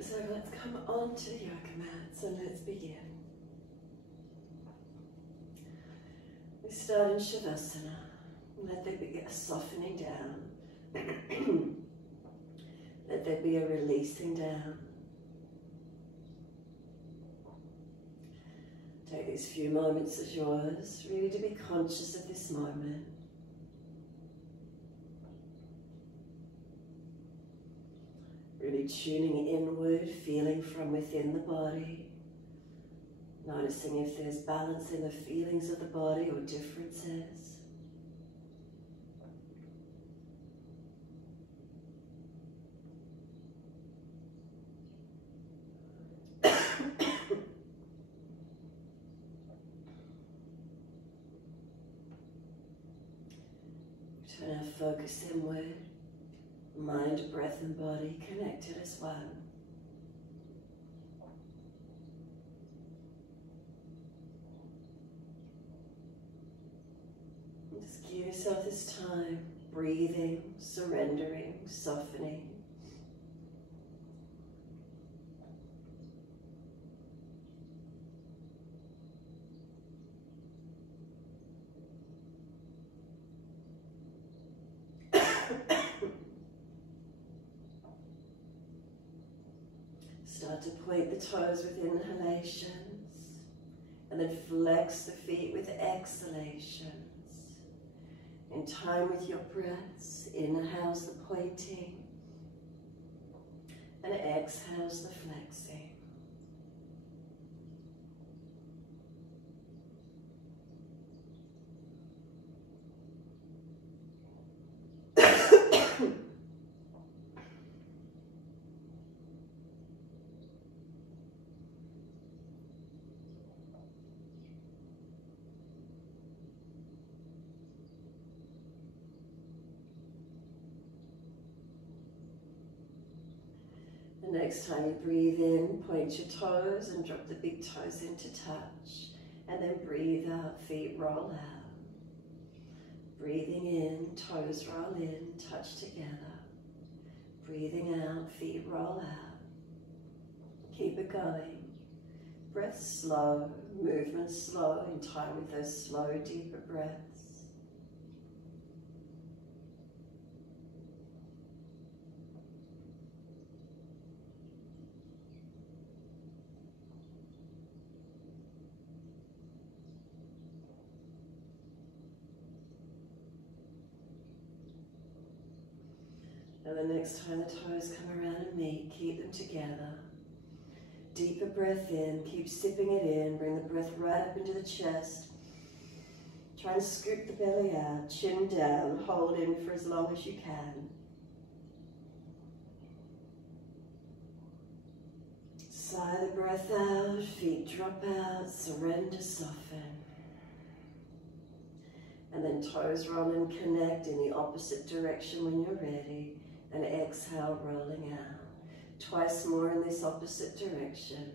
So let's come onto the yoga mats and let's begin. We start in Shavasana. Let there be a softening down. Let there be a releasing down. Take these few moments as yours, really to be conscious of this moment. Really tuning inward, feeling from within the body. Noticing if there's balance in the feelings of the body or differences. Turn our focus inward. Mind, breath and body connected as one. Just give yourself this time, breathing, surrendering, softening. Start to point the toes with inhalations and then flex the feet with exhalations. In time with your breaths, inhales the pointing and exhales the flexing. The next time you breathe in, point your toes and drop the big toes into touch. And then breathe out, feet roll out. Breathing in, toes roll in, touch together. Breathing out, feet roll out. Keep it going. Breath slow, movement slow, in time with those slow, deeper breaths. And the next time the toes come around and meet, keep them together. Deeper breath in, keep sipping it in, bring the breath right up into the chest. Try and scoop the belly out, chin down, hold in for as long as you can. Sigh the breath out, feet drop out, surrender, soften. And then toes roll and connect in the opposite direction when you're ready. And exhale, rolling out. Twice more in this opposite direction.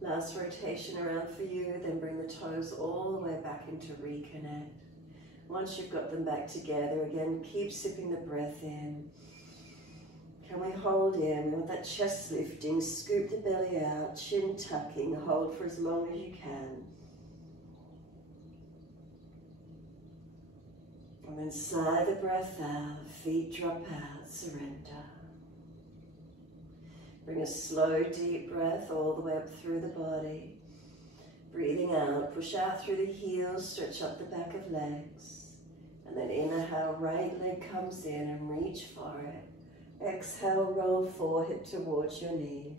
Last rotation around for you, then bring the toes all the way back into reconnect. Once you've got them back together, again, keep sipping the breath in. Can we hold in with that chest lifting, scoop the belly out, chin tucking, hold for as long as you can. And then sigh the breath out, feet drop out, surrender. Bring a slow, deep breath all the way up through the body. Breathing out, push out through the heels, stretch up the back of legs. And then inhale, right leg comes in and reach for it. Exhale, roll forehead towards your knee.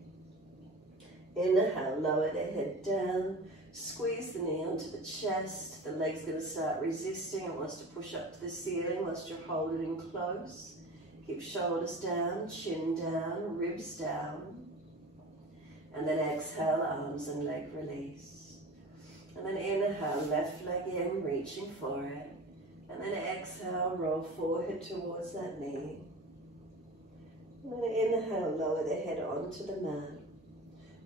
Inhale, lower the head down. Squeeze the knee onto the chest. The leg's going to start resisting. It wants to push up to the ceiling whilst you're holding close. Keep shoulders down, chin down, ribs down. And then exhale, arms and leg release. And then inhale, left leg in, reaching for it. And then exhale, roll forehead towards that knee. And then inhale, lower the head onto the mat.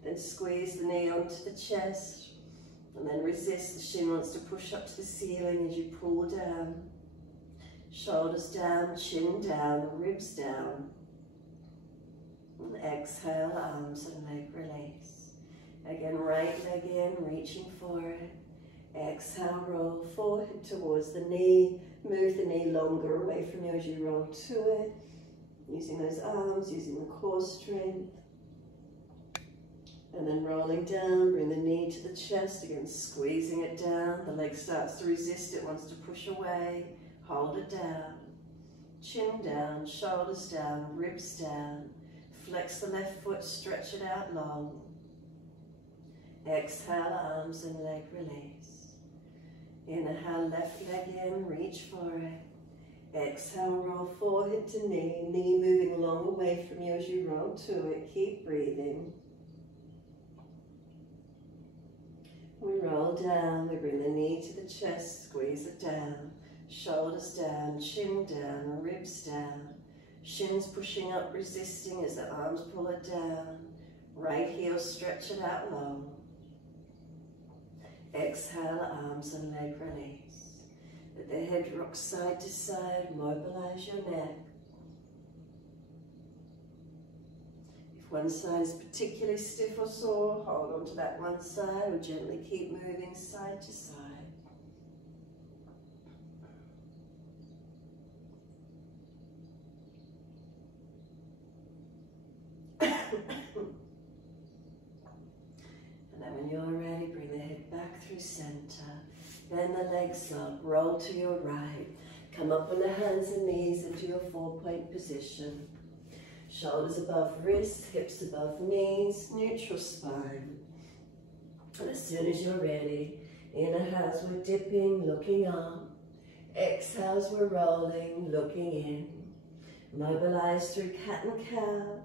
Then squeeze the knee onto the chest. And then resist, the shin wants to push up to the ceiling as you pull down. Shoulders down, chin down, ribs down. And exhale, arms and leg release. Again, right leg in, reaching for it. Exhale, roll forehead towards the knee. Move the knee longer away from you as you roll to it. Using those arms, using the core strength. And then rolling down, bring the knee to the chest, again squeezing it down. The leg starts to resist, it wants to push away. Hold it down. Chin down, shoulders down, ribs down. Flex the left foot, stretch it out long. Exhale, arms and leg release. Inhale, left leg in, reach for it. Exhale, roll forehead to knee. Knee moving long away from you as you roll to it. Keep breathing. We roll down, we bring the knee to the chest, squeeze it down. Shoulders down, chin down, ribs down. Shins pushing up, resisting as the arms pull it down. Right heel, stretch it out long. Exhale, arms and leg release. Let the head rock side to side, mobilize your neck. If one side is particularly stiff or sore, hold on to that one side or gently keep moving side to side. And then when you're ready, bring the head back through center. Bend the legs up, roll to your right. Come up on the hands and knees into your 4-point position. Shoulders above wrists, hips above knees, neutral spine. And as soon as you're ready, inhales we're dipping, looking up. Exhales we're rolling, looking in. Mobilize through cat and cow.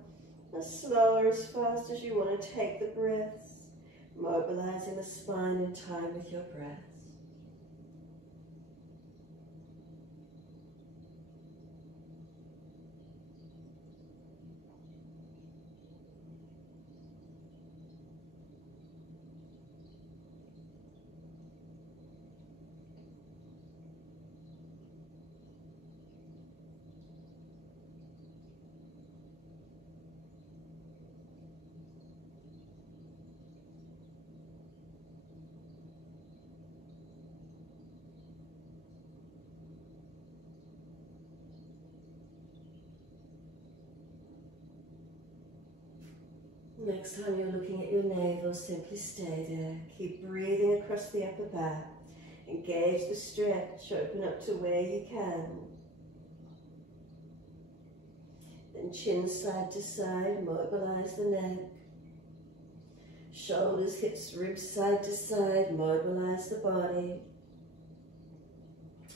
As slower, as fast as you want to take the breaths. Mobilizing the spine in time with your breath. Next time you're looking at your navel, simply stay there. Keep breathing across the upper back. Engage the stretch, open up to where you can. Then chin side to side, mobilize the neck. Shoulders, hips, ribs side to side, mobilize the body.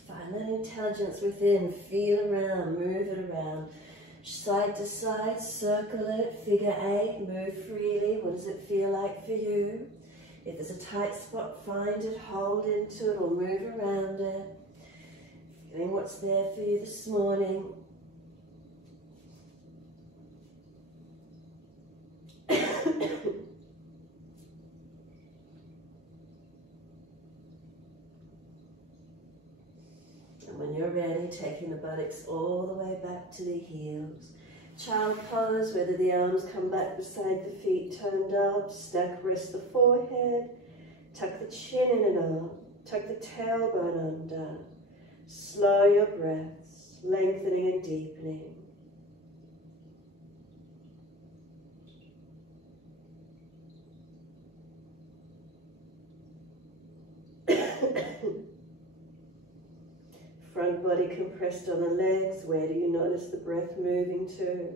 Find that intelligence within, feel around, move it around. Side to side, circle it, figure 8, move freely. What does it feel like for you? If there's a tight spot, find it, hold into it or move around it. Feeling what's there for you this morning. When you're ready, taking the buttocks all the way back to the heels. Child pose, whether the arms come back beside the feet turned up, stack rest the forehead, tuck the chin in and up, tuck the tailbone under. Slow your breaths, lengthening and deepening. Front body compressed on the legs. Where do you notice the breath moving to?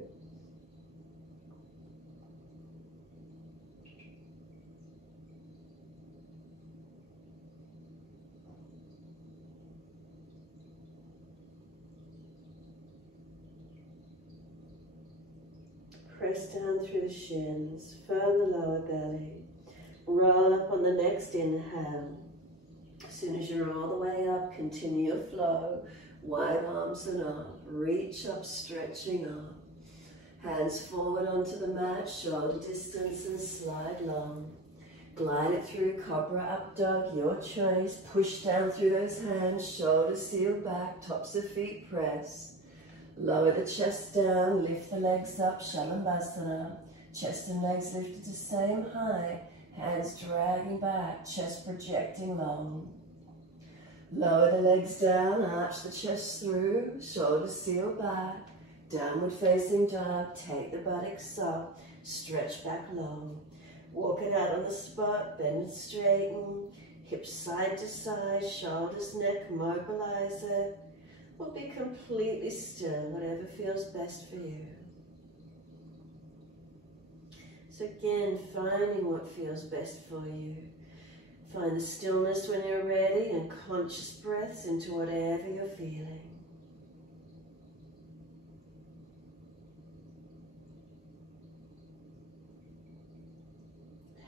Press down through the shins, firm the lower belly. Roll up on the next inhale. As soon as you're all the way up, continue your flow. Wide arms and up. Reach up, stretching up. Hands forward onto the mat, shoulder distance and slide long. Glide it through, cobra up dog, your choice. Push down through those hands, shoulders seal back, tops of feet press. Lower the chest down, lift the legs up, Shalabhasana. Chest and legs lifted to same height, hands dragging back, chest projecting long. Lower the legs down, arch the chest through, shoulders seal back. Downward facing dog, take the buttocks up, stretch back long. Walk it out on the spot, bend and straighten, hips side to side, shoulders, neck, mobilize it. Or be completely still, whatever feels best for you. So again, finding what feels best for you. Find the stillness when you're ready and conscious breaths into whatever you're feeling.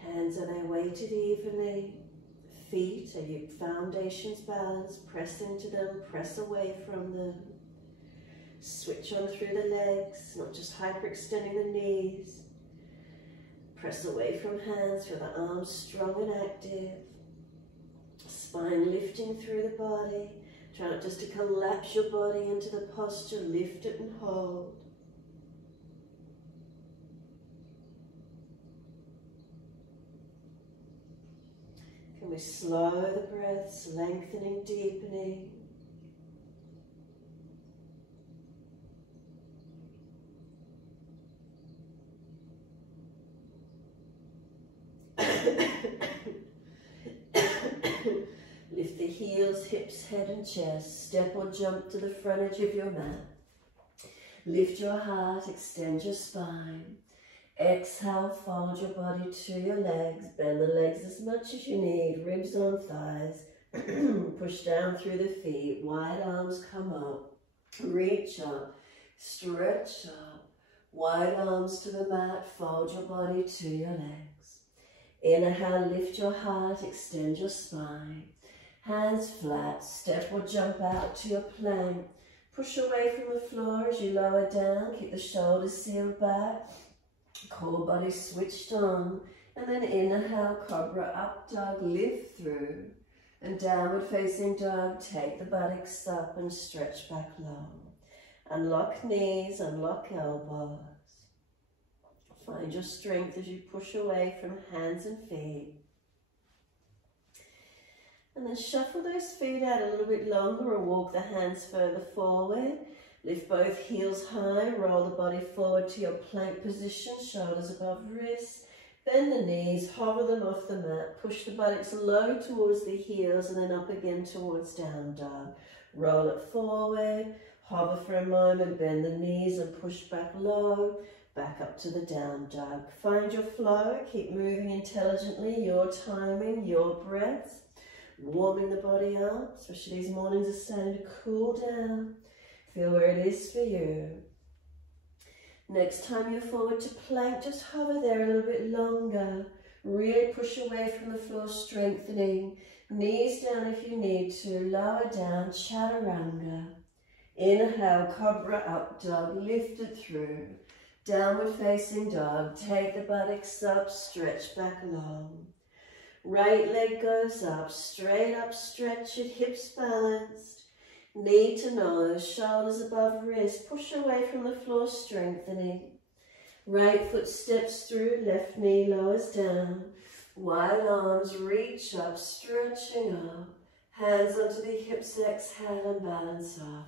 Hands, are they weighted evenly? Feet, are your foundations balanced? Press into them, press away from them. Switch on through the legs, not just hyperextending the knees. Press away from hands, feel the arms strong and active. Spine lifting through the body. Try not just to collapse your body into the posture, lift it and hold. Can we slow the breaths, lengthening, deepening? Lift the heels, hips, head and chest. Step or jump to the front edge of your mat. Lift your heart, extend your spine. Exhale, fold your body to your legs. Bend the legs as much as you need. Ribs on thighs. Push down through the feet. Wide arms come up. Reach up. Stretch up. Wide arms to the mat. Fold your body to your legs. Inhale, lift your heart. Extend your spine. Hands flat. Step or jump out to your plank. Push away from the floor as you lower down. Keep the shoulders sealed back. Core body switched on, and then inhale, cobra up dog, lift through, and downward facing dog, take the buttocks up and stretch back long. Unlock knees, unlock elbows. Find your strength as you push away from hands and feet. And then shuffle those feet out a little bit longer or walk the hands further forward. Lift both heels high, roll the body forward to your plank position, shoulders above wrists. Bend the knees, hover them off the mat. Push the buttocks low towards the heels and then up again towards down dog. Roll it forward, hover for a moment, bend the knees and push back low, back up to the down dog. Find your flow, keep moving intelligently, your timing, your breaths. Warming the body up, especially these mornings are starting to cool down. Feel where it is for you. Next time you're forward to plank, just hover there a little bit longer. Really push away from the floor, strengthening. Knees down if you need to. Lower down, chaturanga. Inhale, cobra up dog, lift it through. Downward facing dog. Take the buttocks up, stretch back long. Right leg goes up, straight up, stretch it, hips balanced. Knee to nose, shoulders above wrist. Push away from the floor, strengthening. Right foot steps through, left knee lowers down. Wide arms reach up, stretching up. Hands onto the hips, exhale and balance off.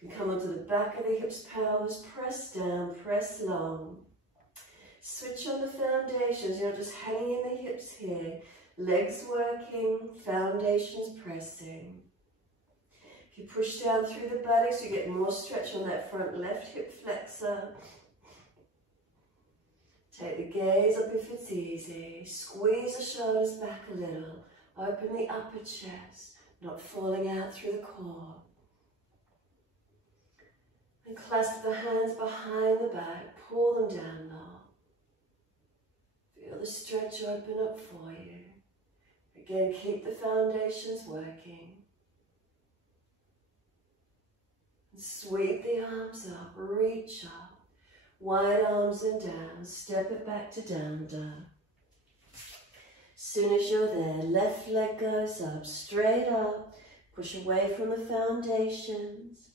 You can come onto the back of the hips, pelvis, press down, press long. Switch on the foundations, you're just hanging in the hips here. Legs working, foundations pressing. If you push down through the buttocks, you get more stretch on that front left hip flexor. Take the gaze up if it's easy. Squeeze the shoulders back a little. Open the upper chest, not falling out through the core. And clasp the hands behind the back, pull them down low. Feel the stretch open up for you. Again, keep the foundations working. And sweep the arms up, reach up. Wide arms and down, step it back to down dog. soon as you're there, left leg goes up, straight up. Push away from the foundations.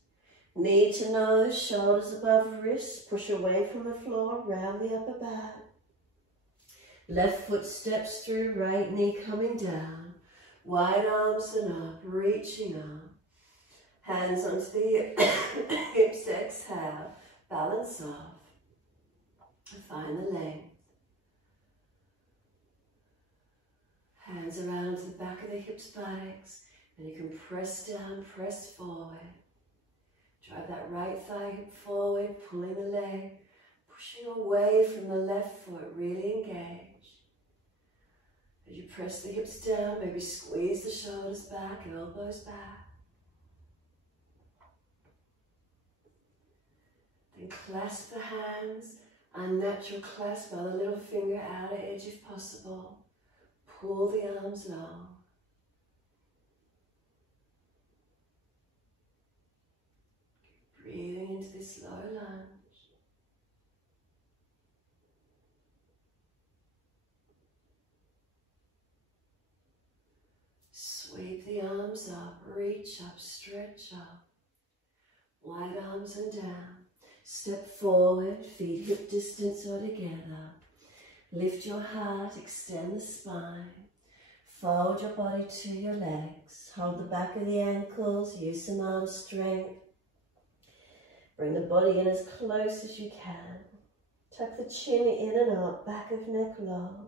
Knee to nose, shoulders above wrists. Push away from the floor, round the upper back. Left foot steps through, right knee coming down. Wide arms and up, reaching up. Hands onto the hips, exhale. Balance off. Find the length. Hands around to the back of the hips, buttocks. And you can press down, press forward. Drive that right thigh hip forward, pulling the leg, pushing away from the left foot, really engage. As you press the hips down, maybe squeeze the shoulders back, elbows back. Then clasp the hands, unnatural clasp by the little finger outer edge if possible. Pull the arms long. Breathing into this low lunge. Sweep the arms up, reach up, stretch up. Wide arms and down. Step forward, feet hip distance or together. Lift your heart, extend the spine. Fold your body to your legs. Hold the back of the ankles, use some arm strength. Bring the body in as close as you can. Tuck the chin in and up, back of neck long.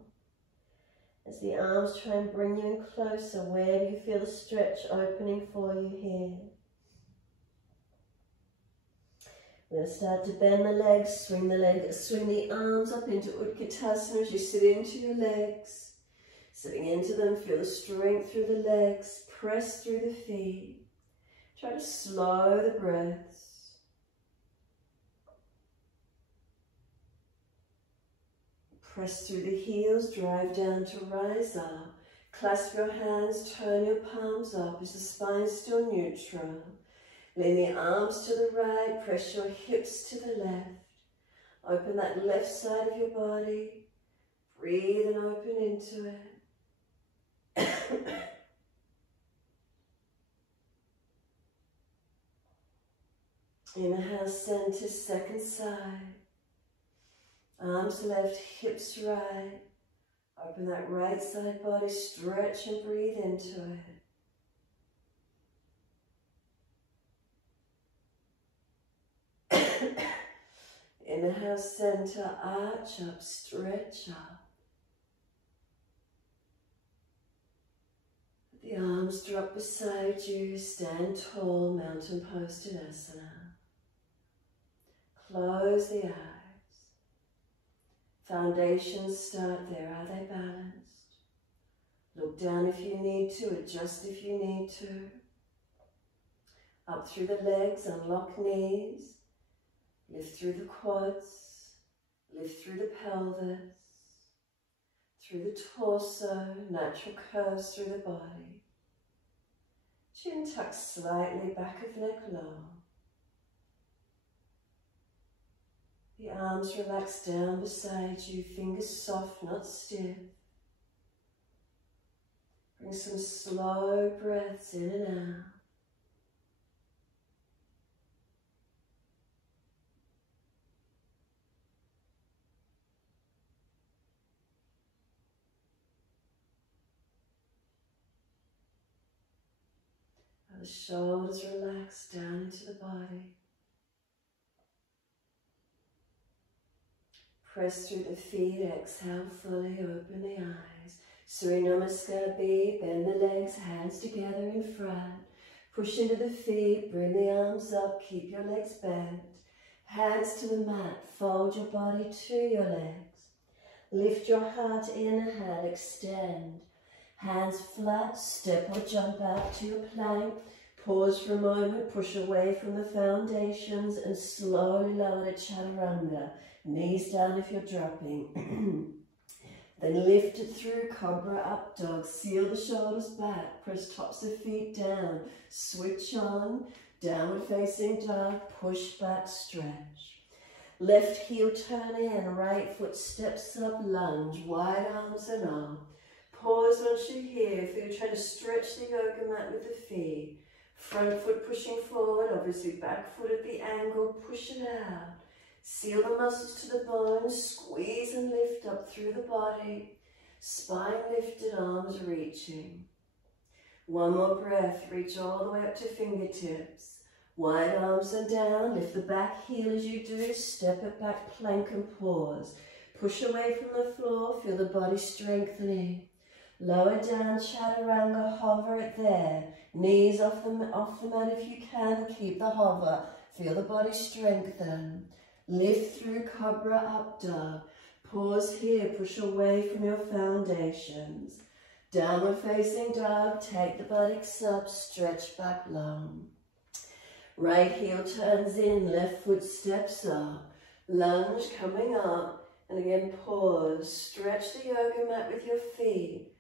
As the arms try and bring you in closer, where do you feel the stretch opening for you here? We're going to start to bend the legs, swing the arms up into Ukitasana as you sit into your legs. Sitting into them, feel the strength through the legs, press through the feet. Try to slow the breaths. Press through the heels, drive down to rise up. Clasp your hands, turn your palms up. Is the spine still neutral? Lean the arms to the right, press your hips to the left. Open that left side of your body. Breathe and open into it. Inhale, center, second side. Arms left, hips right. Open that right side body, stretch and breathe into it. Inhale, center, arch up, stretch up. The arms drop beside you, stand tall, mountain pose Tadasana. Close the eyes. Foundations start there. Are they balanced? Look down if you need to, adjust if you need to. Up through the legs, unlock knees. Lift through the quads. Lift through the pelvis. Through the torso, natural curves through the body. Chin tucked slightly, back of neck long. The arms relax down beside you, fingers soft, not stiff. Bring some slow breaths in and out. Now the shoulders relax down into the body. Press through the feet, exhale fully, open the eyes. Surya Namaskar B, bend the legs, hands together in front. Push into the feet, bring the arms up, keep your legs bent. Hands to the mat, fold your body to your legs. Lift your heart, inhale, extend. Hands flat, step or jump out to your plank. Pause for a moment, push away from the foundations and slowly lower to Chaturanga. Knees down if you're dropping. Then lift it through, Cobra Up Dog. Seal the shoulders back, press tops of feet down. Switch on, downward facing dog, push back, stretch. Left heel turn in, right foot steps up, lunge, wide arms and up. Pause once you're here. If you're trying to stretch the yoga mat with the feet. Front foot pushing forward, obviously back foot at the angle, push it out. Seal the muscles to the bone, squeeze and lift up through the body. Spine lifted, arms reaching. One more breath, reach all the way up to fingertips. Wide arms and down, lift the back heel as you do, step it back, plank and pause. Push away from the floor, feel the body strengthening. Lower down, chaturanga, hover it there. Knees off the mat if you can, keep the hover. Feel the body strengthen. Lift through cobra, up dog. Pause here, push away from your foundations. Downward facing dog, take the buttocks up, stretch back long. Right heel turns in, left foot steps up. Lunge coming up, and again pause. Stretch the yoga mat with your feet.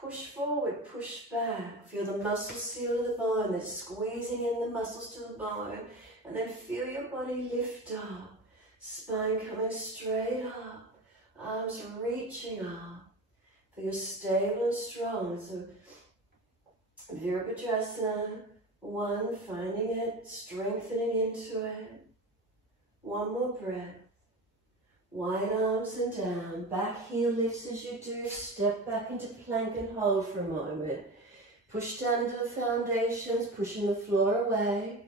Push forward, push back. Feel the muscles seal to the bone. They're squeezing in the muscles to the bone. And then feel your body lift up. Spine coming straight up. Arms reaching up. Feel stable and strong. So Virabhadrasana. One, finding it, strengthening into it. One more breath. Wide arms and down, back heel lifts as you do, step back into plank and hold for a moment. Push down into the foundations, pushing the floor away,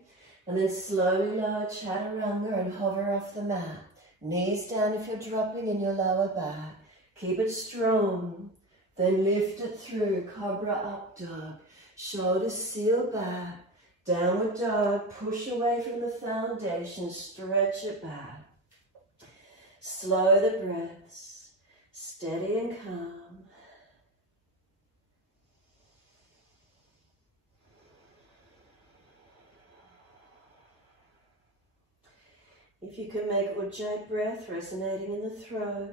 and then slowly lower chaturanga and hover off the mat. Knees down if you're dropping in your lower back. Keep it strong, then lift it through, cobra up dog. Shoulders seal back, downward dog, push away from the foundation, stretch it back. Slow the breaths, steady and calm. If you can make Ujjayi breath resonating in the throat.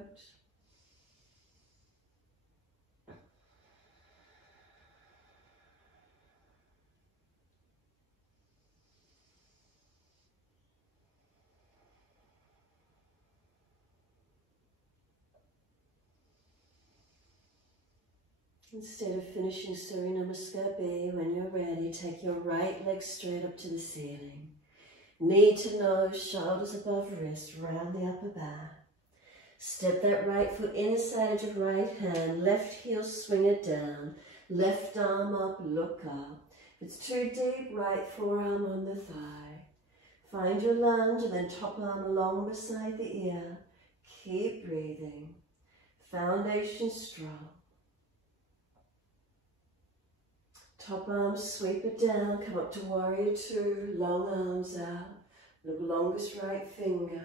Instead of finishing Surya Namaskar B, when you're ready, take your right leg straight up to the ceiling. Knee to nose, shoulders above wrist, round the upper back. Step that right foot inside edge of right hand, left heel swing it down, left arm up, look up. If it's too deep, right forearm on the thigh. Find your lunge and then top arm along beside the ear. Keep breathing. Foundation strong. Top arm, sweep it down, come up to warrior two, long arms out, look longest right finger.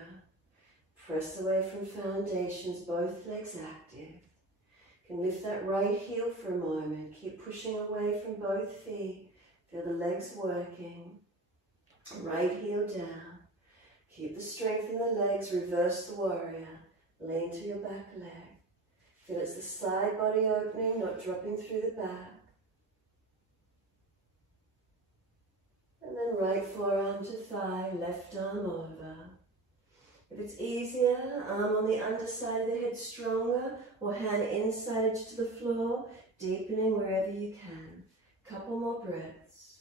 Press away from foundations, both legs active. You can lift that right heel for a moment, keep pushing away from both feet, feel the legs working. Right heel down, keep the strength in the legs, reverse the warrior, lean to your back leg. Feel it's the side body opening, not dropping through the back. And then right forearm to thigh, left arm over. If it's easier, arm on the underside of the head stronger, or hand inside edge to the floor, deepening wherever you can. Couple more breaths.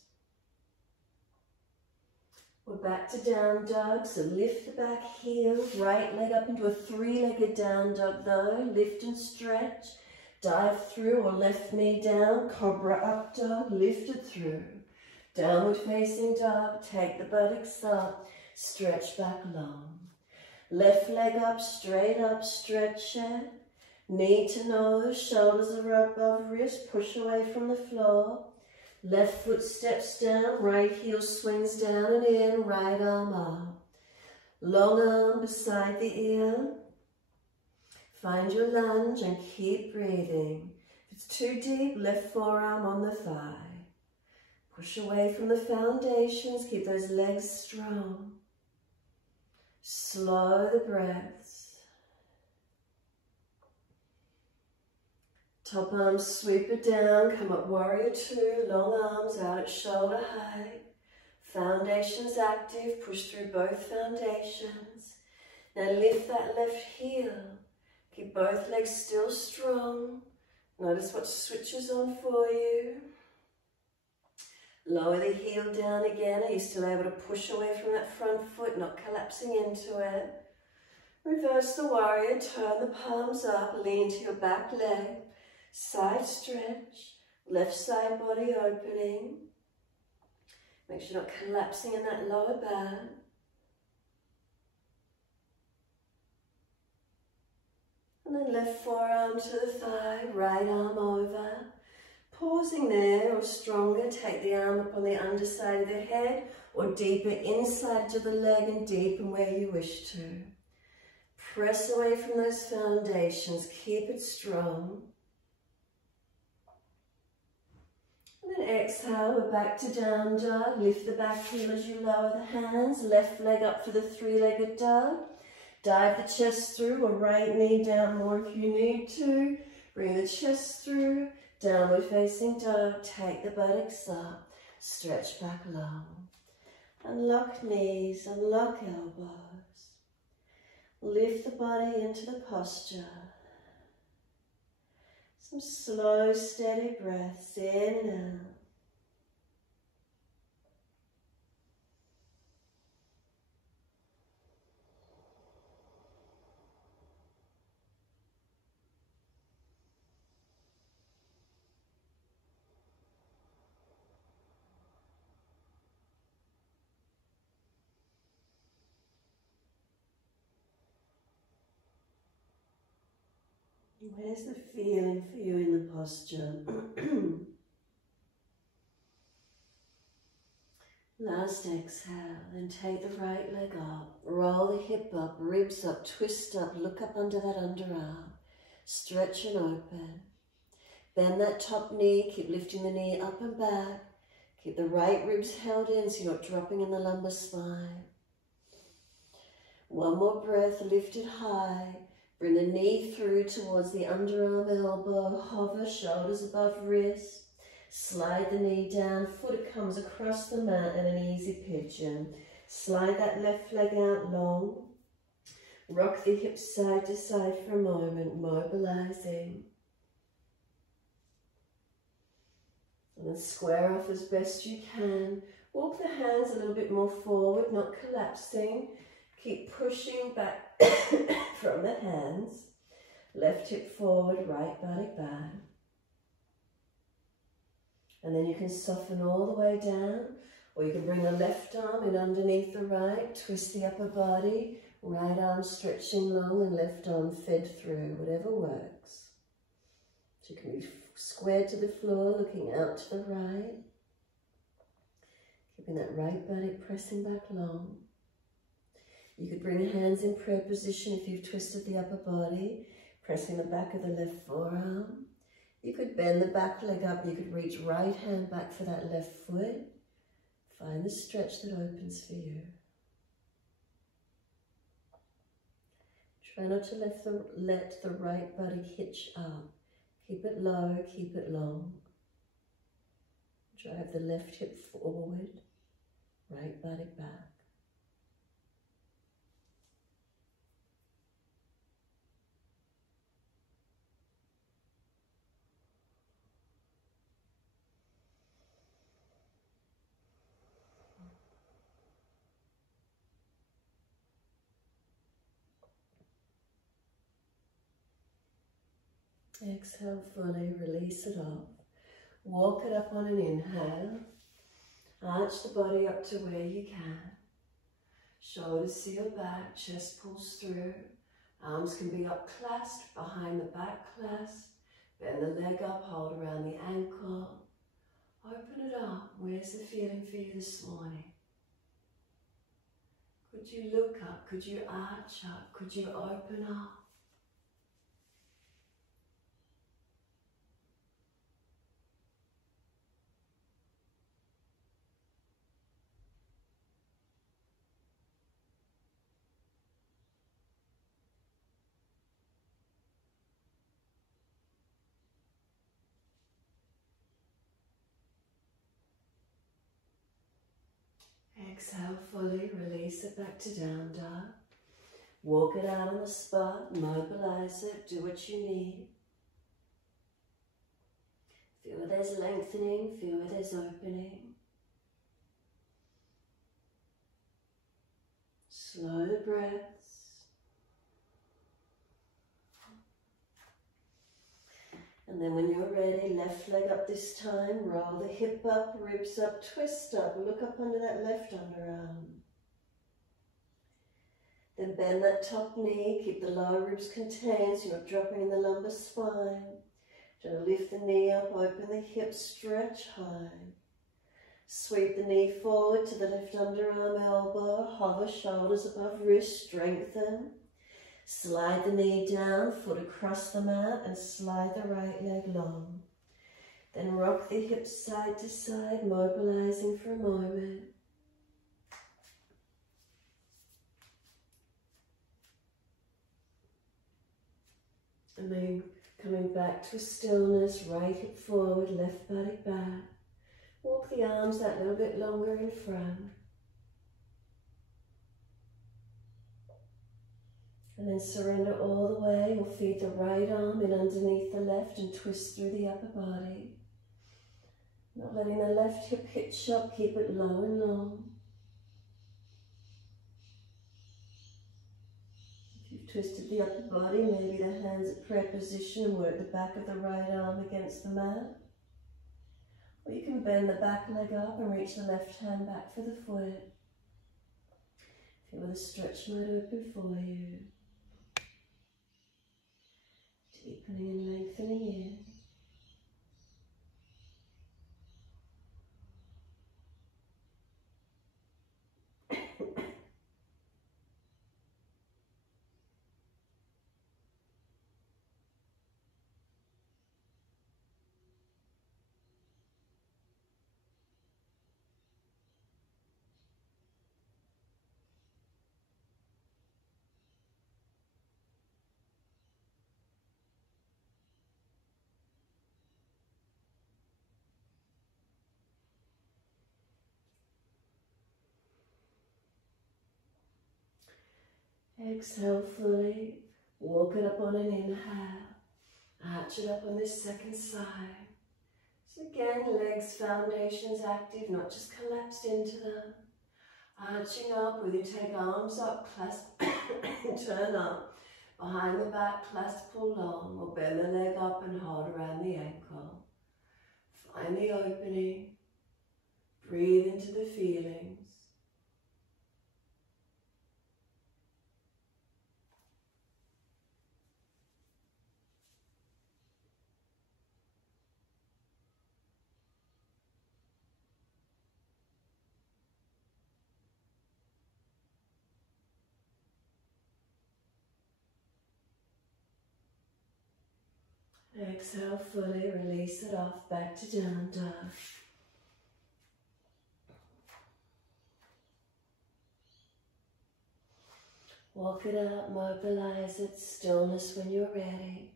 We're back to down dog, so lift the back heel, right leg up into a three-legged down dog though, lift and stretch, dive through or left knee down, cobra up dog, lift it through. Downward facing dog, take the buttocks up, stretch back long. Left leg up, stretch it. Knee to nose, shoulders are above wrist, push away from the floor. Left foot steps down, right heel swings down and in, right arm up. Long arm beside the ear. Find your lunge and keep breathing. If it's too deep, left forearm on the thigh. Push away from the foundations, keep those legs strong. Slow the breaths. Top arm, sweep it down, come up warrior two, long arms out at shoulder height. Foundations active, push through both foundations. Now lift that left heel. Keep both legs still strong. Notice what switches on for you. Lower the heel down again. Are you still able to push away from that front foot, not collapsing into it? Reverse the warrior, turn the palms up, lean to your back leg, side stretch, left side body opening. Make sure you're not collapsing in that lower back. And then left forearm to the thigh, right arm over. Pausing there, or stronger, take the arm up on the underside of the head, or deeper inside to the leg and deepen where you wish to. Press away from those foundations, keep it strong. And then exhale, we're back to down dog. Lift the back heel as you lower the hands, left leg up for the three-legged dog. Dive the chest through, or right knee down more if you need to. Bring the chest through. Downward facing dog, take the buttocks up, stretch back long. Unlock knees, unlock elbows. Lift the body into the posture. Some slow, steady breaths in and out. Where's the feeling for you in the posture? Last exhale, then take the right leg up, roll the hip up, ribs up, twist up, look up under that underarm, stretch and open. Bend that top knee, keep lifting the knee up and back, keep the right ribs held in so you're not dropping in the lumbar spine. One more breath, lift it high. Bring the knee through towards the underarm, elbow, hover, shoulders above wrist. Slide the knee down, foot comes across the mat in an easy pigeon. Slide that left leg out long. Rock the hips side to side for a moment, mobilizing. And then square off as best you can. Walk the hands a little bit more forward, not collapsing. Keep pushing back from the hands. Left hip forward, right body back. And then you can soften all the way down, or you can bring the left arm in underneath the right, twist the upper body, right arm stretching long and left arm fed through, whatever works. So you can be squared to the floor, looking out to the right. Keeping that right body pressing back long. You could bring the hands in prayer position if you've twisted the upper body, pressing the back of the left forearm. You could bend the back leg up. You could reach right hand back for that left foot. Find the stretch that opens for you. Try not to let the right body hitch up. Keep it low, keep it long. Drive the left hip forward, right body back. Exhale fully, release it off. Walk it up on an inhale. Arch the body up to where you can. Shoulders seal back, chest pulls through. Arms can be up clasped, behind the back clasp. Bend the leg up, hold around the ankle. Open it up. Where's the feeling for you this morning? Could you look up? Could you arch up? Could you open up? Exhale fully, release it back to down dog. Walk it out on the spot, mobilize it, do what you need. Feel where there's lengthening, feel where there's opening. Slow the breaths. And then when you're ready, left leg up this time, roll the hip up, ribs up, twist up, look up under that left underarm. Then bend that top knee, keep the lower ribs contained so you're not dropping in the lumbar spine. Try to lift the knee up, open the hips, stretch high. Sweep the knee forward to the left underarm, elbow, hover shoulders above wrist, strengthen. Slide the knee down, foot across the mat, and slide the right leg long. Then rock the hips side to side, mobilizing for a moment. And then coming back to a stillness, right hip forward, left body back. Walk the arms that little bit longer in front. And then surrender all the way, or feed the right arm in underneath the left and twist through the upper body. Not letting the left hip hitch up, keep it low and long. If you've twisted the upper body, maybe the hands at prayer position and work the back of the right arm against the mat. Or you can bend the back leg up and reach the left hand back for the foot. Feel the stretch might open for you. Deepening and lengthening in. Exhale fully, walk it up on an inhale, arch it up on this second side. So again, legs, foundations active, not just collapsed into them. Arching up, whether you take arms up, clasp, turn up. Behind the back, clasp, pull long, or bend the leg up and hold around the ankle. Find the opening, breathe into the feelings. Exhale fully, release it off, back to down dog. Walk it out, mobilize it, stillness when you're ready.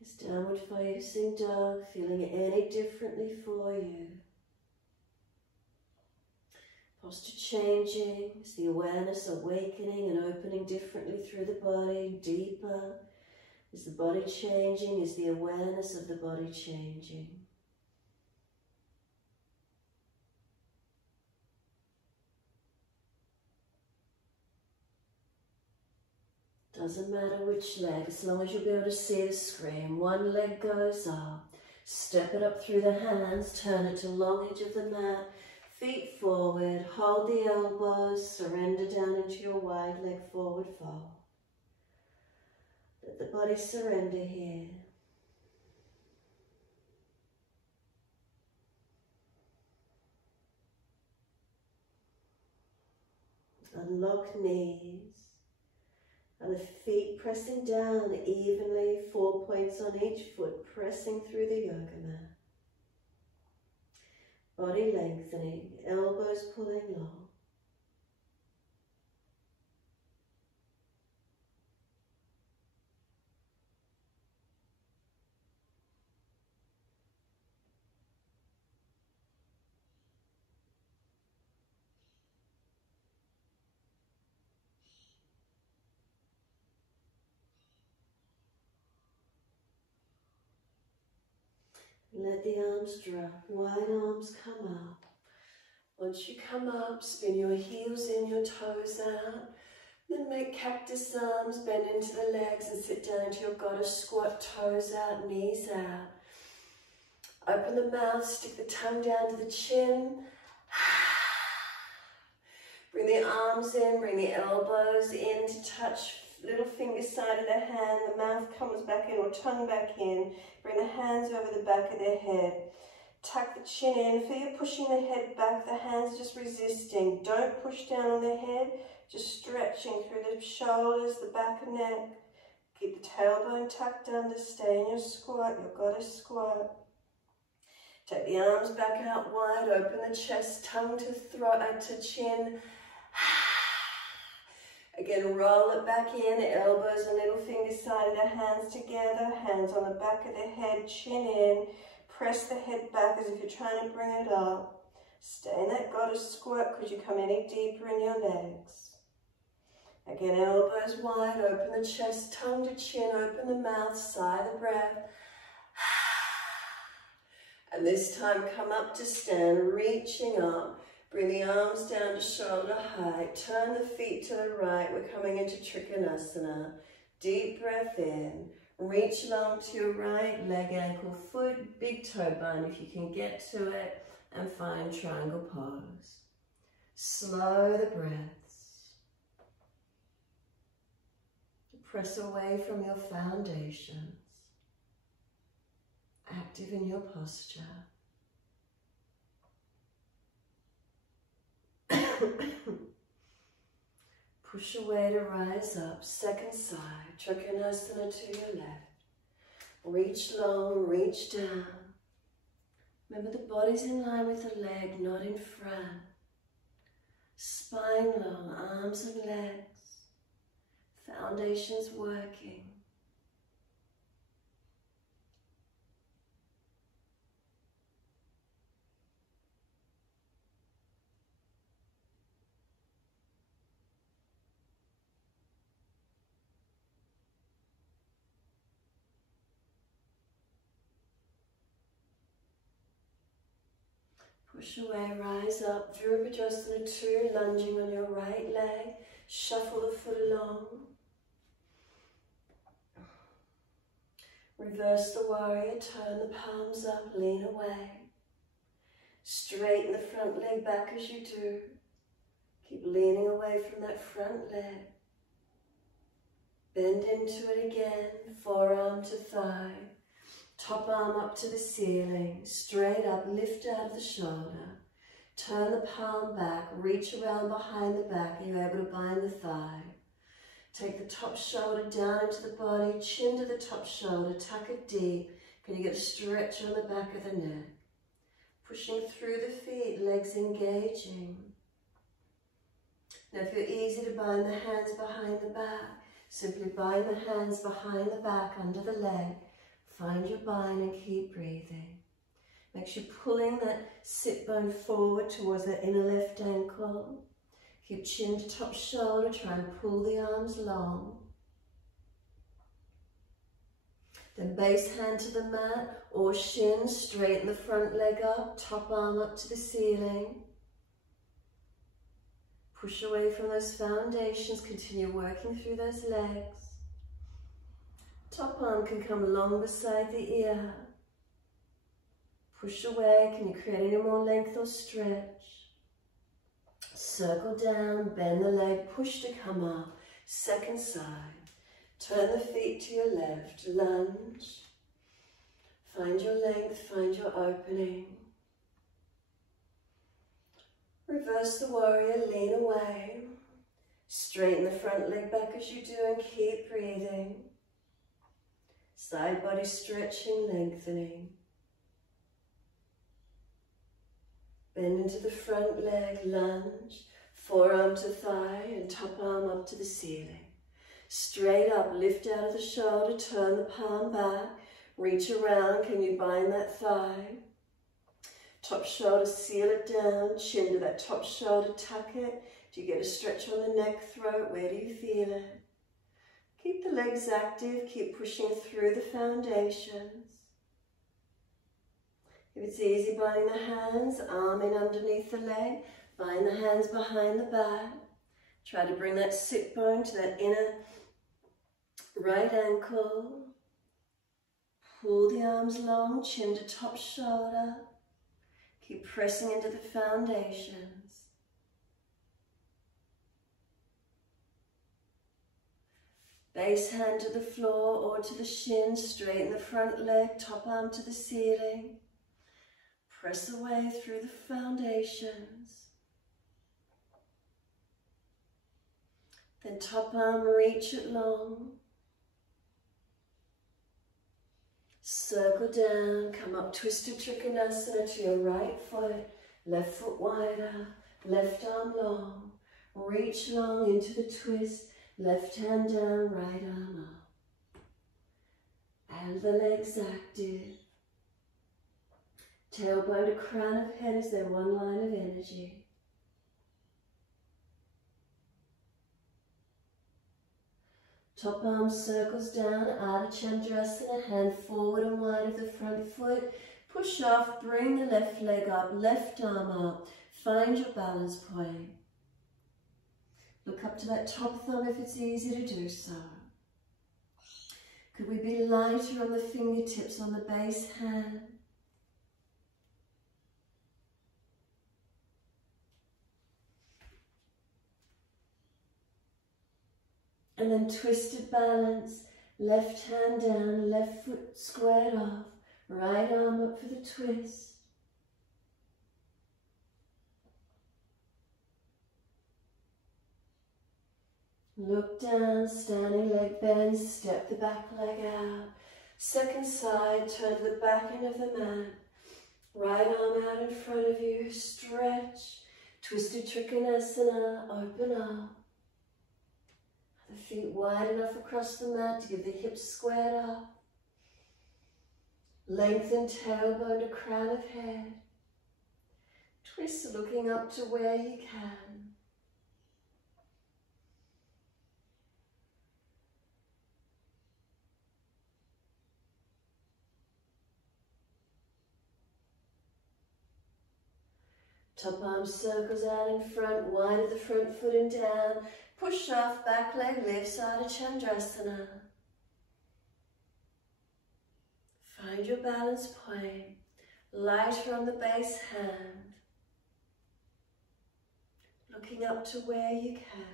This downward facing dog, feeling any differently for you. Posture changing, is the awareness awakening and opening differently through the body, deeper. Is the body changing, is the awareness of the body changing. Doesn't matter which leg, as long as you'll be able to see the screen. One leg goes up, step it up through the hands, turn it to long edge of the mat, feet forward, hold the elbows, surrender down into your wide leg forward fold. Let the body surrender here. Unlock knees. And the feet pressing down evenly, 4 points on each foot, pressing through the yoga mat. Body lengthening, elbows pulling long. Let the arms drop, wide arms come up. Once you come up, spin your heels in, your toes out. Then make cactus arms, bend into the legs and sit down into your goddess squat, toes out, knees out. Open the mouth, stick the tongue down to the chin. Bring the arms in, bring the elbows in to touch little finger side of the hand. The mouth comes back in or tongue back in. Bring the hands over the back of their head. Tuck the chin in. Feel you're pushing the head back. The hands just resisting. Don't push down on the head. Just stretching through the shoulders, the back and neck. Keep the tailbone tucked under. Stay in your squat, your goddess squat. Take the arms back out wide. Open the chest, tongue to throat, to chin. Again, roll it back in, elbows and little finger side of the hands together, hands on the back of the head, chin in, press the head back as if you're trying to bring it up. Stay in that goddess squat. Could you come any deeper in your legs? Again, elbows wide, open the chest, tongue to chin, open the mouth, sigh the breath. And this time come up to stand, reaching up. Bring the arms down to shoulder height. Turn the feet to the right. We're coming into Trikhanasana. Deep breath in. Reach long to your right, leg, ankle, foot, big toe bone if you can get to it, and find triangle pose. Slow the breaths. Press away from your foundations. Active in your posture. Push away to rise up, second side, Trikhanasana to your left. Reach long, reach down. Remember the body's in line with the leg, not in front. Spine long, arms and legs. Foundations working. Push away, rise up, Virabhadrasana 2, lunging on your right leg. Shuffle the foot along. Reverse the warrior, turn the palms up, lean away. Straighten the front leg back as you do. Keep leaning away from that front leg. Bend into it again, forearm to thigh. Top arm up to the ceiling, straight up, lift out of the shoulder. Turn the palm back, reach around behind the back. Are you able to bind the thigh? Take the top shoulder down into the body, chin to the top shoulder, tuck it deep. Can you get a stretch on the back of the neck? Pushing through the feet, legs engaging. Now if you're easy to bind the hands behind the back, simply bind the hands behind the back under the leg. Find your bind and keep breathing. Make sure you're pulling that sit bone forward towards that inner left ankle. Keep chin to top shoulder, try and pull the arms long. Then base hand to the mat or shin, straighten the front leg up, top arm up to the ceiling. Push away from those foundations, continue working through those legs. Top arm can come along beside the ear. Push away. Can you create any more length or stretch? Circle down, bend the leg, push to come up. Second side. Turn the feet to your left, lunge. Find your length, find your opening. Reverse the warrior, lean away. Straighten the front leg back as you do and keep breathing. Side body stretching, lengthening. Bend into the front leg, lunge. Forearm to thigh and top arm up to the ceiling. Straight up, lift out of the shoulder, turn the palm back. Reach around, can you bind that thigh? Top shoulder, seal it down. Chin to that top shoulder, tuck it. Do you get a stretch on the neck, throat? Where do you feel it? Keep the legs active, keep pushing through the foundations. If it's easy, bind the hands, arm in underneath the leg, bind the hands behind the back. Try to bring that sit bone to that inner right ankle. Pull the arms long, chin to top shoulder. Keep pressing into the foundations. Base hand to the floor or to the shin, straighten the front leg, top arm to the ceiling. Press away through the foundations. Then top arm, reach it long. Circle down, come up, twisted Trikhanasana to your right foot, left foot wider, left arm long. Reach long into the twist, left hand down, right arm up. And the legs active. Tailbone to crown of head is there one line of energy. Top arm circles down, Ardha Chandrasana, hand forward and wide of the front foot. Push off, bring the left leg up, left arm up. Find your balance point. Look up to that top thumb if it's easy to do so. Could we be lighter on the fingertips on the base hand? And then twisted balance, left hand down, left foot squared off, right arm up for the twist. Look down, standing leg bend, step the back leg out. Second side, turn to the back end of the mat. Right arm out in front of you, stretch. Twisted Trikhanasana, open up. The feet wide enough across the mat to give the hips squared up. Lengthen tailbone to crown of head. Twist looking up to where you can. Top arm circles out in front, wide of the front foot and down. Push off, back leg lifts, Ardha Chandrasana. Find your balance point, lighter on the base hand. Looking up to where you can.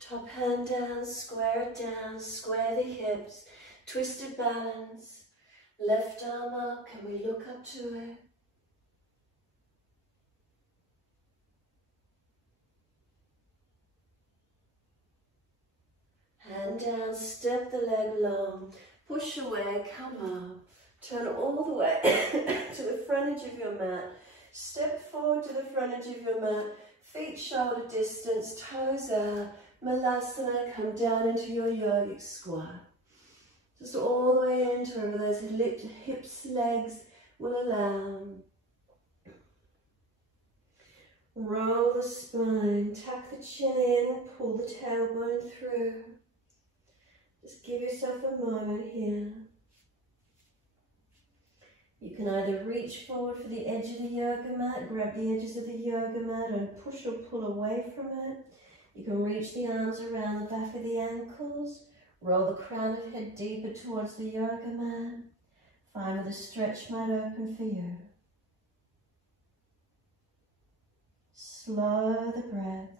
Top hand down, square it down, square the hips, twisted balance. Left arm up, can we look up to it? Hand down, step the leg long, push away, come up. Turn all the way to the front edge of your mat. Step forward to the front edge of your mat, feet shoulder distance, toes out. Malasana, come down into your yogic squat. Just all the way into wherever those hips, legs will allow. Roll the spine, tuck the chin in, pull the tailbone through. Just give yourself a moment here. You can either reach forward for the edge of the yoga mat, grab the edges of the yoga mat and push or pull away from it. You can reach the arms around the back of the ankles. Roll the crown of head deeper towards the yoga mat. Find where the stretch might open for you. Slow the breaths.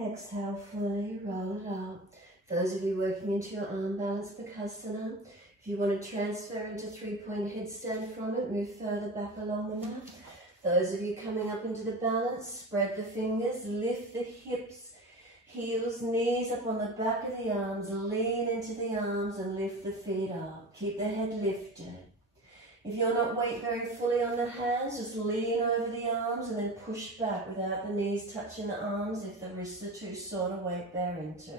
Exhale fully, roll it up. Those of you working into your arm balance Ukitasana, if you want to transfer into three-point headstand from it, move further back along the mat. Those of you coming up into the balance, spread the fingers, lift the hips, Heels, knees up on the back of the arms, lean into the arms and lift the feet up. Keep the head lifted. If you're not weight bearing fully on the hands, just lean over the arms and then push back without the knees touching the arms if the wrists are too sore to weight bear into.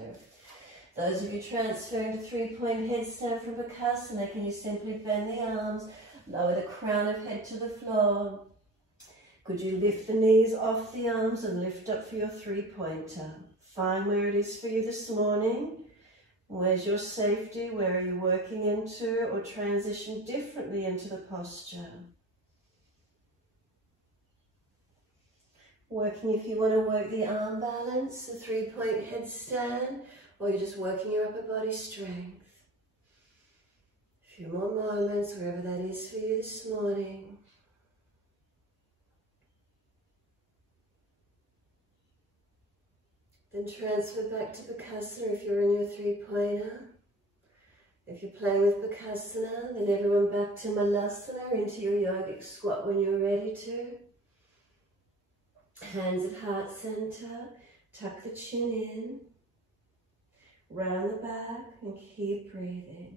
Those of you transferring to 3-point headstand from Ukitasana, can you simply bend the arms, lower the crown of head to the floor. Could you lift the knees off the arms and lift up for your 3-pointer? Find where it is for you this morning. Where's your safety? Where are you working into or transition differently into the posture? Working if you want to work the arm balance, the 3-point headstand, or you're just working your upper body strength. A few more moments, wherever that is for you this morning. Then transfer back to Ukitasana if you're in your 3-pointer. If you're playing with Ukitasana, then everyone back to Malasana, into your Yogic Squat when you're ready to. Hands at heart center, tuck the chin in, round the back and keep breathing.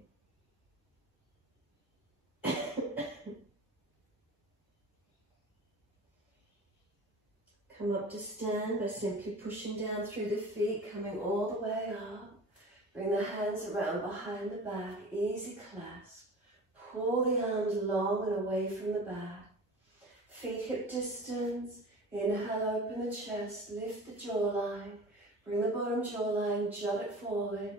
Come up to stand by simply pushing down through the feet, coming all the way up. Bring the hands around behind the back, easy clasp. Pull the arms long and away from the back. Feet hip distance. Inhale, open the chest, lift the jawline. Bring the bottom jawline, jut it forward.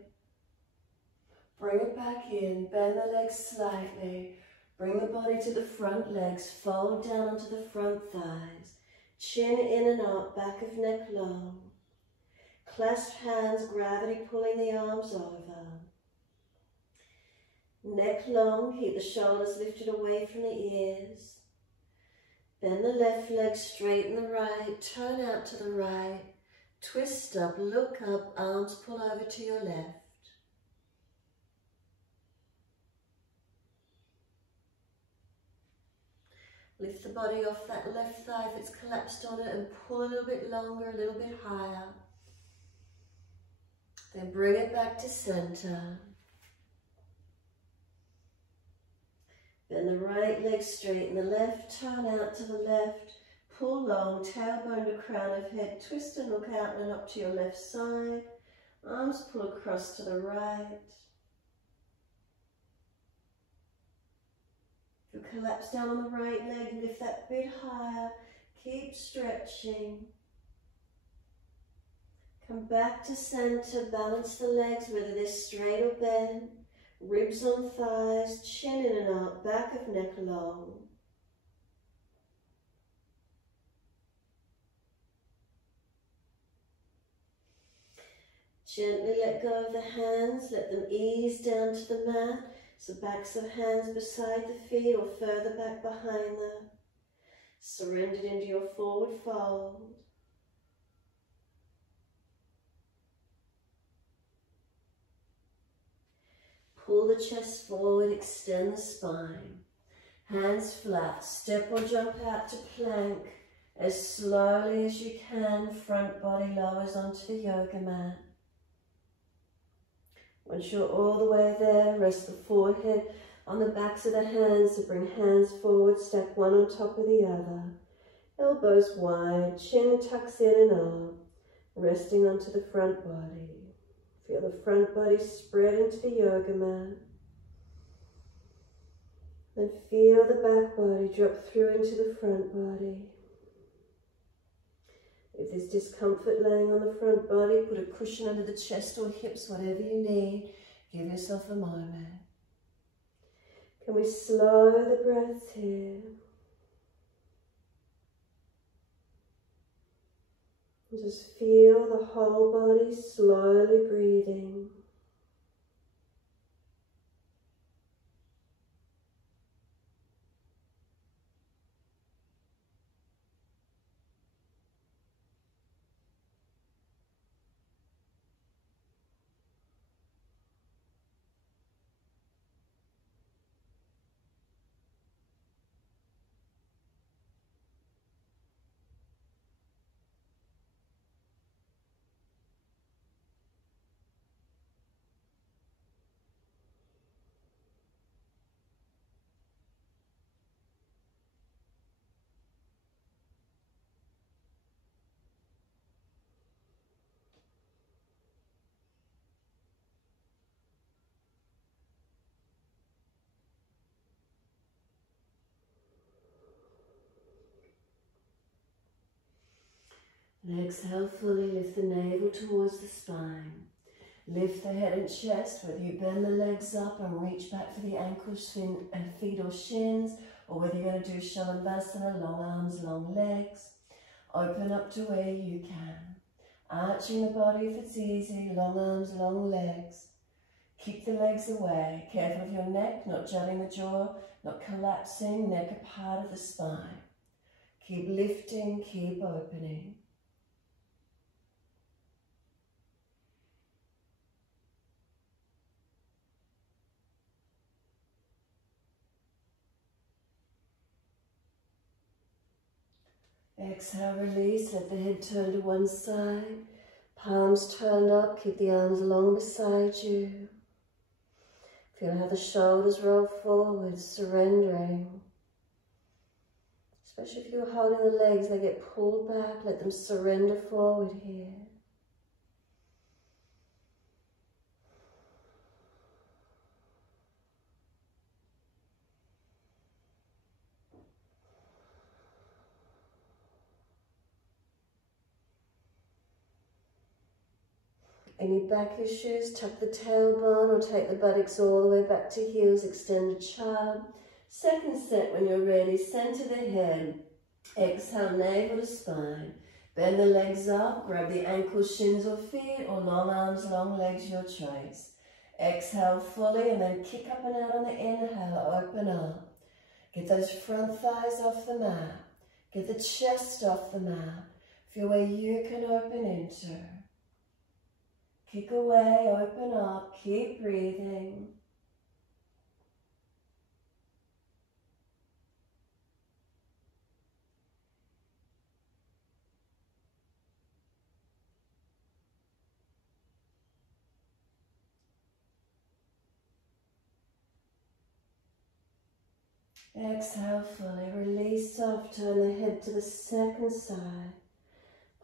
Bring it back in, bend the legs slightly. Bring the body to the front legs, fold down onto the front thighs. Chin in and up, back of neck long. Clasp hands, gravity pulling the arms over. Neck long, keep the shoulders lifted away from the ears. Bend the left leg, straighten the right, turn out to the right. Twist up, look up, arms pull over to your left. Lift the body off that left thigh if it's collapsed on it and pull a little bit longer, a little bit higher. Then bring it back to center. Bend the right leg, straighten the left, turn out to the left, pull long, tailbone to crown of head, twist and look out and up to your left side. Arms pull across to the right. If you collapse down on the right leg, lift that bit higher, keep stretching. Come back to center, balance the legs, whether they're straight or bent. Ribs on thighs, chin in and up, back of neck long. Gently let go of the hands, let them ease down to the mat. So backs of hands beside the feet or further back behind them. Surrendered into your forward fold. Pull the chest forward, extend the spine. Hands flat, step or jump out to plank. As slowly as you can, front body lowers onto the yoga mat. Once you're all the way there, rest the forehead on the backs of the hands to bring hands forward, stack one on top of the other. Elbows wide, chin tucks in and up, resting onto the front body. Feel the front body spread into the yoga mat. Then feel the back body drop through into the front body. If there's discomfort laying on the front body, put a cushion under the chest or hips, whatever you need. Give yourself a moment. Can we slow the breaths here? And just feel the whole body slowly breathing. And exhale fully, lift the navel towards the spine. Lift the head and chest, whether you bend the legs up and reach back for the ankles, feet or shins, or whether you're going to do Shavasana, long arms, long legs. Open up to where you can. Arching the body if it's easy, long arms, long legs. Keep the legs away. Careful of your neck, not jutting the jaw, not collapsing, neck a part of the spine. Keep lifting, keep opening. Exhale, release, let the head turn to one side. Palms turned up, keep the arms long beside you. Feel how the shoulders roll forward, surrendering. Especially if you're holding the legs, they get pulled back, let them surrender forward here. Any back issues, tuck the tailbone or take the buttocks all the way back to heels, extended child. Second set when you're ready, center the head. Exhale, navel to spine. Bend the legs up, grab the ankles, shins or feet, or long arms, long legs, your choice. Exhale fully and then kick up and out on the inhale, open up. Get those front thighs off the mat. Get the chest off the mat. Feel where you can open into. Kick away, open up, keep breathing. Exhale fully, release off, turn the head to the second side.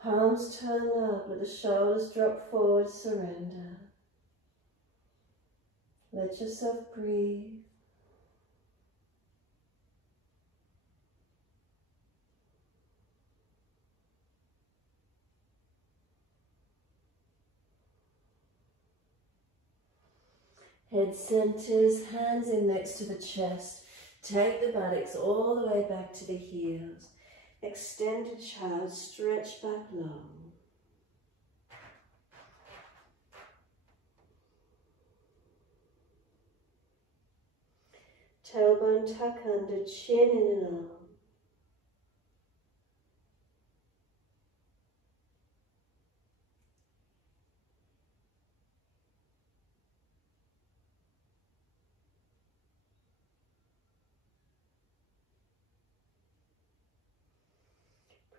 Palms turn up, let the shoulders drop forward, surrender. Let yourself breathe. Head centers, hands in next to the chest. Take the buttocks all the way back to the heels. Extended child, stretch back long. Tailbone tuck under, chin in and arm.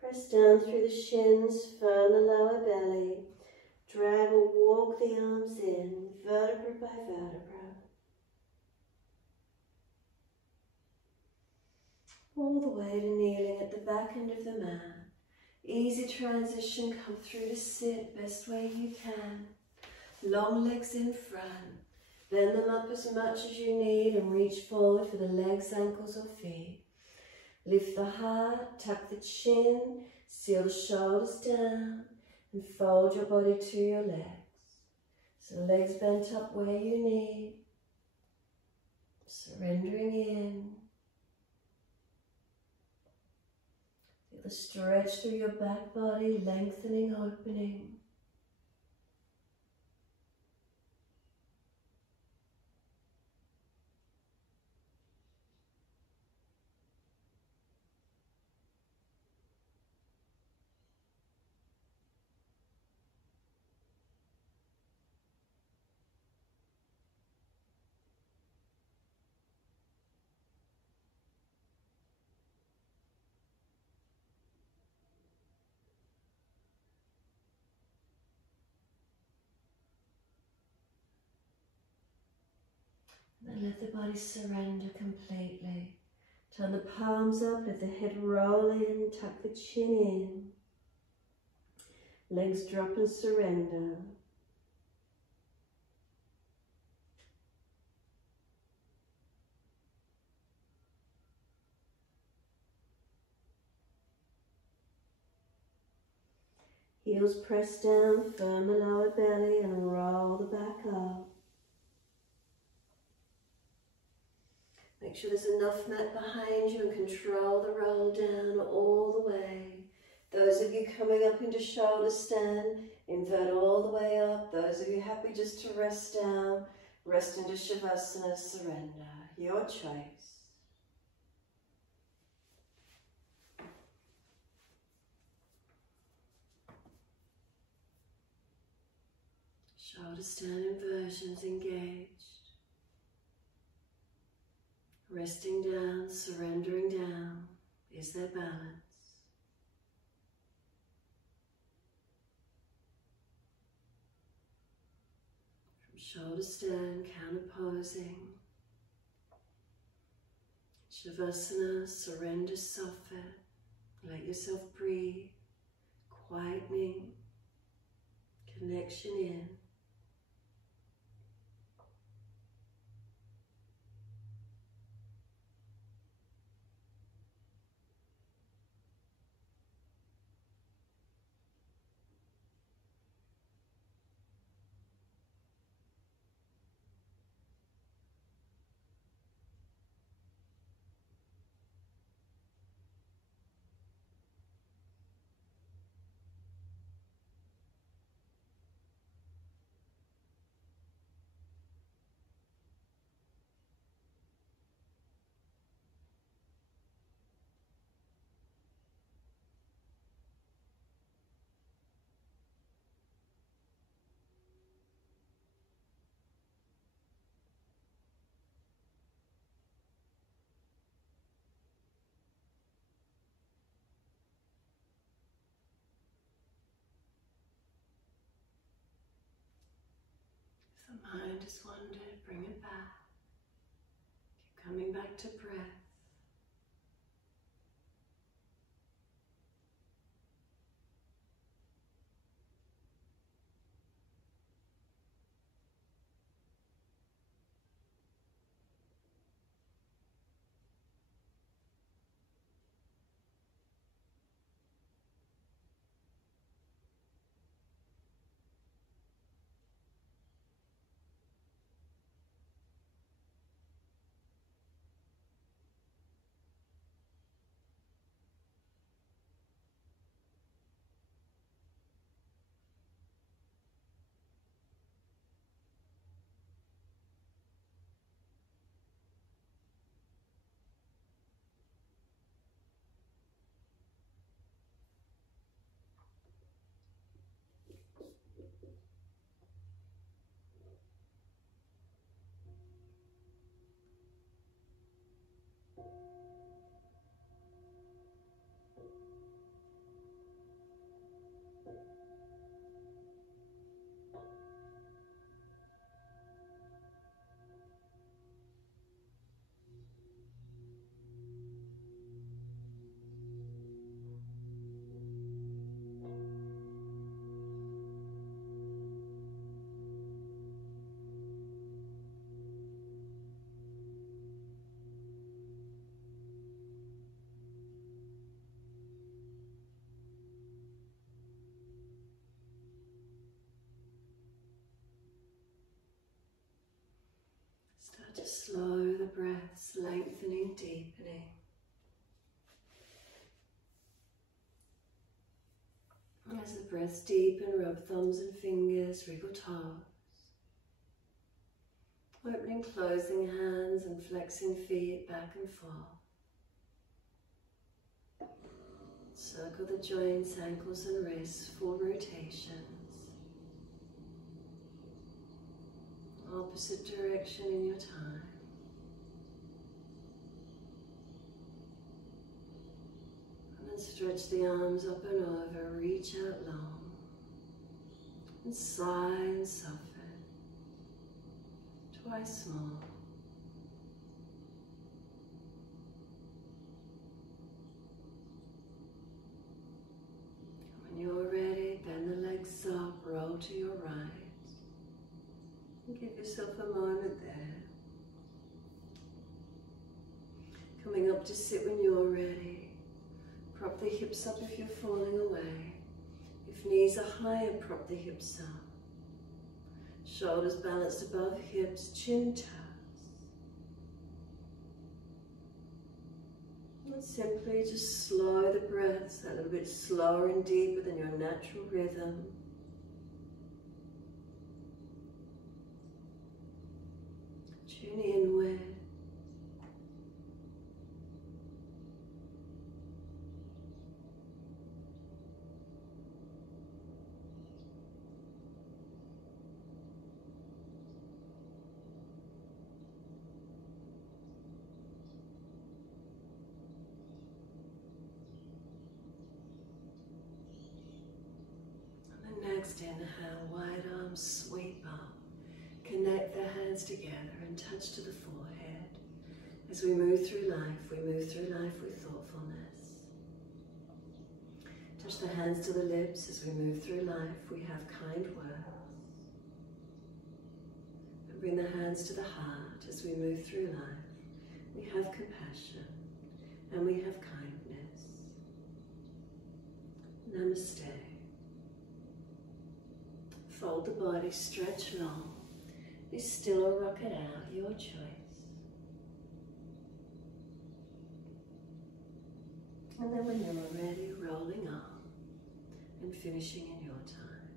Press down through the shins, firm the lower belly. Drag or walk the arms in, vertebra by vertebra. All the way to kneeling at the back end of the mat. Easy transition, come through to sit, best way you can. Long legs in front. Bend them up as much as you need and reach forward for the legs, ankles or feet. Lift the heart, tuck the chin, seal the shoulders down and fold your body to your legs. So legs bent up where you need. Surrendering in. Feel the stretch through your back body, lengthening, opening. And let the body surrender completely. Turn the palms up, let the head roll in, tuck the chin in. Legs drop and surrender. Heels press down, firm the lower belly and roll the back up. Make sure there's enough mat behind you and control the roll down all the way. Those of you coming up into shoulder stand, invert all the way up. Those of you happy just to rest down, rest into Shavasana, surrender. Your choice. Shoulder stand inversions engaged. Resting down, surrendering down. Is there balance? From shoulder stand, counterposing. Shavasana, surrender, soften. Let yourself breathe. Quietening. Connection in. The mind has wandered, bring it back. Keep coming back to breath. Start to slow the breaths, lengthening, deepening. As the breaths deepen, rub thumbs and fingers, wriggle toes. Opening, closing hands and flexing feet back and forth. Circle the joints, ankles and wrists, full rotations. Opposite direction in your time. And then stretch the arms up and over, reach out long. And sigh and soften. Twice more. When you're ready, bend the legs up, roll to your right. And give yourself a moment there. Coming up to sit when you're ready. Prop the hips up if you're falling away. If If knees are higher, prop the hips up. Shoulders balanced above hips, chin taps. And simply just slow the breaths a little bit slower and deeper than your natural rhythm. Tune inward. Next inhale, wide arms sweep up. Connect the hands together and touch to the forehead. As we move through life with thoughtfulness. Touch the hands to the lips as we move through life. We have kind words. And bring the hands to the heart as we move through life. We have compassion and we have kindness. Namaste. Fold the body, stretch long. Be still or rock it out, your choice. And then when you're ready, rolling on and finishing in your time.